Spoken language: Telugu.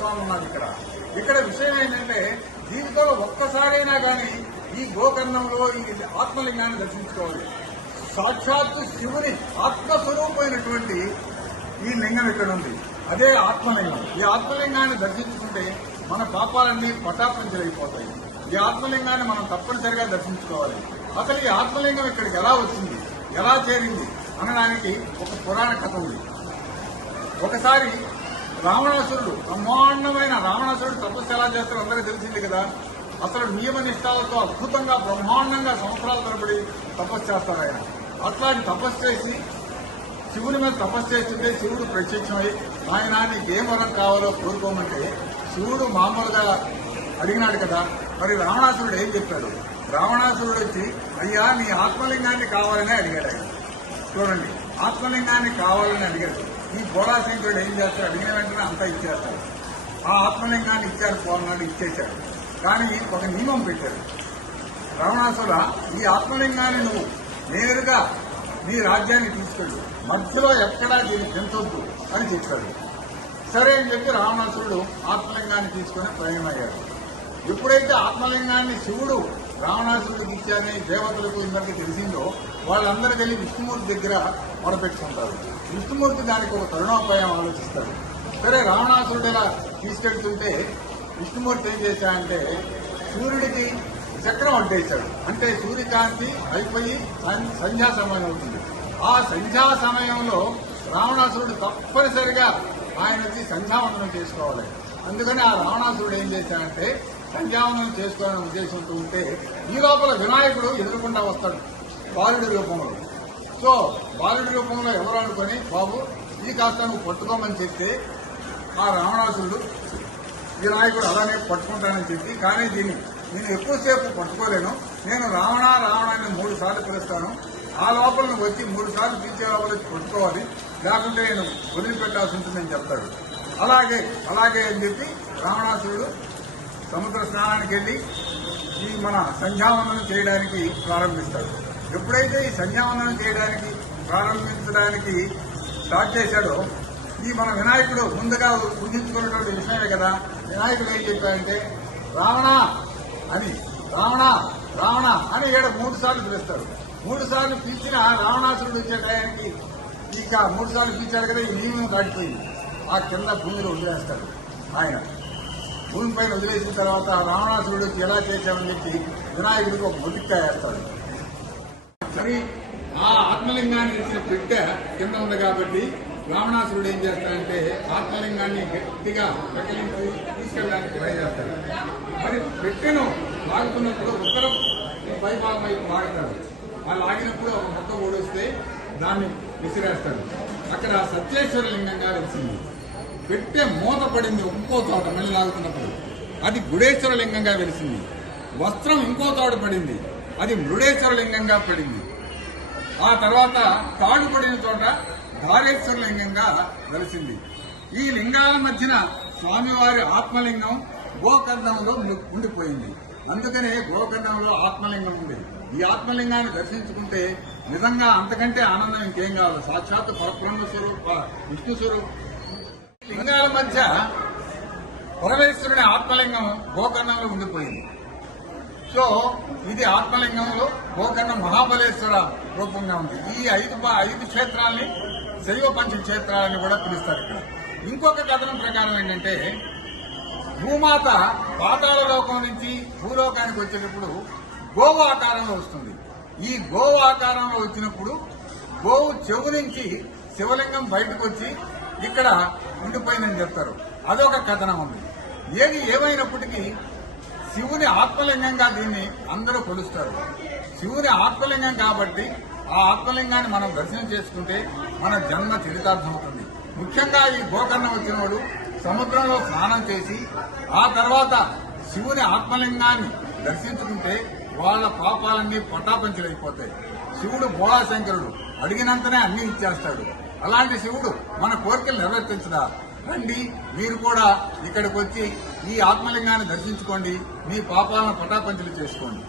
స్వామి ఉన్నారు. ఇక్కడ విషయం ఏంటంటే జీవితంలో ఒక్కసారైనా కానీ ఈ గోకర్ణంలో ఈ ఆత్మలింగాన్ని దర్శించుకోవాలి. సాక్షాత్తు శివుని ఆత్మస్వరూపమైనటువంటి ఈ లింగం ఇక్కడ ఉంది. అదే ఆత్మలింగం. ఈ ఆత్మలింగాన్ని దర్శించుకుంటే మన పాపాలన్నీ పటాపంచలైపోతాయి. ఈ ఆత్మలింగాన్ని మనం తప్పనిసరిగా దర్శించుకోవాలి. అసలు ఈ ఆత్మలింగం ఇక్కడికి ఎలా వచ్చింది, ఎలా చేరింది అనడానికి ఒక పురాణ కథ ఉంది. ఒకసారి రావణాసురుడు, బ్రహ్మాండమైన రావణాసురుడు తపస్సు ఎలా చేస్తారో అందరికీ తెలిసింది కదా. అసలు నియమ నిష్ఠాలతో అద్భుతంగా బ్రహ్మాండంగా సంవత్సరాల తరబడి తపస్సు చేస్తారు ఆయన. అట్లాంటి తపస్సు చేసి శివుని మీద తపస్సు చేస్తుంటే శివుడు ప్రత్యక్షమై ఆయన నీకేం వరం కావాలో కోరుకోమంటే శివుడు మామూలుగా అడిగినాడు కదా. మరి రావణాసురుడు ఏం చెప్పాడు? రావణాసురుడు వచ్చి అయ్యా నీ ఆత్మలింగాన్ని కావాలని అడిగాడు ఆయన. చూడండి, ఆత్మలింగాన్ని కావాలని అడిగాడు. ఈ బోళాశంకరుడు ఏం చేస్తాడు? అడిగిన వెంటనే అంతా ఇచ్చేస్తాడు. ఆ ఆత్మలింగాన్ని ఇచ్చారు, పోలనాడు ఇచ్చేశాడు. కానీ ఒక నియమం పెట్టాడు. రావణాసుర, ఈ ఆత్మలింగాన్ని నువ్వు నేరుగా నీ రాజ్యాన్ని తీసుకెళ్ళు, మధ్యలో ఎక్కడా దీన్ని పెంచొద్దు అని చెప్పాడు. సరే అని చెప్పి రావణాసురుడు ఆత్మలింగాన్ని తీసుకుని ప్రయాణమయ్యాడు. ఎప్పుడైతే ఆత్మలింగాన్ని శివుడు రావణాసురుడికి ఇచ్చారని దేవతలకు ఇందరికీ తెలిసిందో వాళ్ళందరూ వెళ్ళి విష్ణుమూర్తి దగ్గర మొదలుపెట్టుకుంటారు. విష్ణుమూర్తి దానికి ఒక తరుణోపాయం ఆలోచిస్తాడు. సరే, రావణాసురుడు ఇలా తీసుకెళ్తుంటే విష్ణుమూర్తి ఏం చేశాడంటే సూర్యుడికి చక్రం అడ్డేశాడు. అంటే సూర్యకాంతి అయిపోయి సంధ్యా సమయం అవుతుంది. ఆ సంధ్యా సమయంలో రావణాసురుడు తప్పనిసరిగా ఆయన వచ్చి సంధ్యావందనం చేసుకోవాలి. అందుకని ఆ రావణాసురుడు ఏం చేశాడంటే సంధ్యావందనం చేసుకోవాలనే ఉద్దేశంతో ఉంటే ఈ లోపల వినాయకుడు ఎదురుకుండా వస్తాడు బాలుడి రూపంలో. సో బాలుడి రూపంలో ఎవరు అనుకుని బాబు ఈ కాస్త నువ్వు పట్టుకోమని చెప్తే ఆ రావణాసురుడు వినాయకుడు అలానే పట్టుకుంటానని చెప్పి, కానీ దీన్ని నేను ఎక్కువసేపు పట్టుకోలేను, నేను రావణాన్ని 3 సార్లు పిలుస్తాను, ఆ లోపల నువ్వు వచ్చి 3 సార్లు పిలిచే లోపల పట్టుకోవాలి, లేకుంటే నేను వదిలిపెట్టాల్సి ఉంటుందని చెప్తాడు. అలాగే అని చెప్పి రావణాసురుడు సముద్ర స్నానానికి వెళ్లి ఈ మన సంధ్యావందనం చేయడానికి ప్రారంభిస్తాడు. ఎప్పుడైతే ఈ సంధ్యావందనం చేయడానికి ప్రారంభించడానికి స్టార్ట్ చేశాడో ఈ మన వినాయకుడు ముందుగా ఊహించుకున్నటువంటి విషయమే కదా. వినాయకుడు ఏం చెప్పాడంటే రావణ అని 3 సార్లు పిలుస్తాడు. 3 సార్లు పిలిచిన రావణాసురుడు వచ్చే టయానికి ఇక 3 సార్లు పిలిచాడు కదా, ఈ నియమం దాటిపోయింది. ఆ కింద భూమిలో వదిలేస్తాడు. ఆయన భూమి పైన వదిలేసిన తర్వాత రావణాసురుడికి ఎలా చేశామని చెప్పి వినాయకుడికి ఒక మొదటికాయ వేస్తాడు. సరే, ఆ ఆత్మలింగాన్ని ఇచ్చిన పెట్టె కింద ఉంది కాబట్టి రావణాసురుడు ఏం చేస్తాడంటే ఆత్మలింగాన్ని గట్టిగా ప్రకలించి తీసుకెళ్ళడానికి ట్రై చేస్తాడు. మరి పెట్టెను లాగుతున్నప్పుడు ఉత్తరం పైభాగం వైపు లాగుతాడు. ఆ లాగినప్పుడు ఒక మొక్క ఓడిస్తే దాన్ని విసిరేస్తాడు. అక్కడ సత్యేశ్వర లింగంగా వెలిసింది. పెట్టె మూత పడింది ఇంకో చోట, మళ్ళీ లాగుతున్నప్పుడు అది గుడేశ్వర లింగంగా వెలిసింది. వస్త్రం ఇంకో చోట పడింది, అది మృడేశ్వర లింగంగా పడింది. ఆ తర్వాత తాడు పడిన చోట ధారేశ్వర లింగంగా వెలిసింది. ఈ లింగాల మధ్యన స్వామివారి ఆత్మలింగం గోకర్ణంలో ఉండిపోయింది. అందుకనే గోకర్ణంలో ఆత్మలింగం ఉంది. ఈ ఆత్మలింగాన్ని దర్శించుకుంటే నిజంగా అంతకంటే ఆనందం ఇంకేం కావాలి. సాక్షాత్ పరబ్రహ్మ స్వరూప విష్ణు స్వరూప లింగాల మధ్య పరమేశ్వరుని ఆత్మలింగం గోకర్ణంలో ఉండిపోయింది. సో ఇది ఆత్మలింగంలో గోకర్ణ మహాబలేశ్వర రూపంగా ఉంది. ఈ 5 క్షేత్రాలని శైవ పంచ క్షేత్రాలని కూడా పిలుస్తారు. ఇక్కడ ఇంకొక కథనం ప్రకారం ఏంటంటే భూమాత పాతాళ లోకం నుంచి భూలోకానికి వచ్చేటప్పుడు గోవు ఆకారంలో వస్తుంది. ఈ గోవు ఆకారంలో వచ్చినప్పుడు గోవు చెవు నుంచి శివలింగం బయటకు వచ్చి ఇక్కడ ఉండిపోయిందని చెప్తారు. అదొక కథనం ఉంది. ఏమైనప్పటికీ శివుని ఆత్మలింగంగా దీన్ని అందరూ కొలుస్తారు. శివుని ఆత్మలింగం కాబట్టి ఆ ఆత్మలింగాన్ని మనం దర్శనం చేసుకుంటే మన జన్మ చరితార్థమవుతుంది. ముఖ్యంగా ఈ గోకర్ణం వచ్చిన వాడు సముద్రంలో స్నానం చేసి ఆ తర్వాత శివుని ఆత్మలింగాన్ని దర్శించుకుంటే వాళ్ళ పాపాలన్నీ పటాపంచలైపోతాయి. శివుడు బోళాశంకరుడు, అడిగినంతనే అన్ని ఇచ్చేస్తాడు. అలాంటి శివుడు మన కోరికలు నెరవేర్చడా. రండి, మీరు కూడా ఇక్కడికి వచ్చి ఈ ఆత్మలింగాన్ని దర్శించుకోండి, మీ పాపాలను పటాపంచలు చేసుకోండి.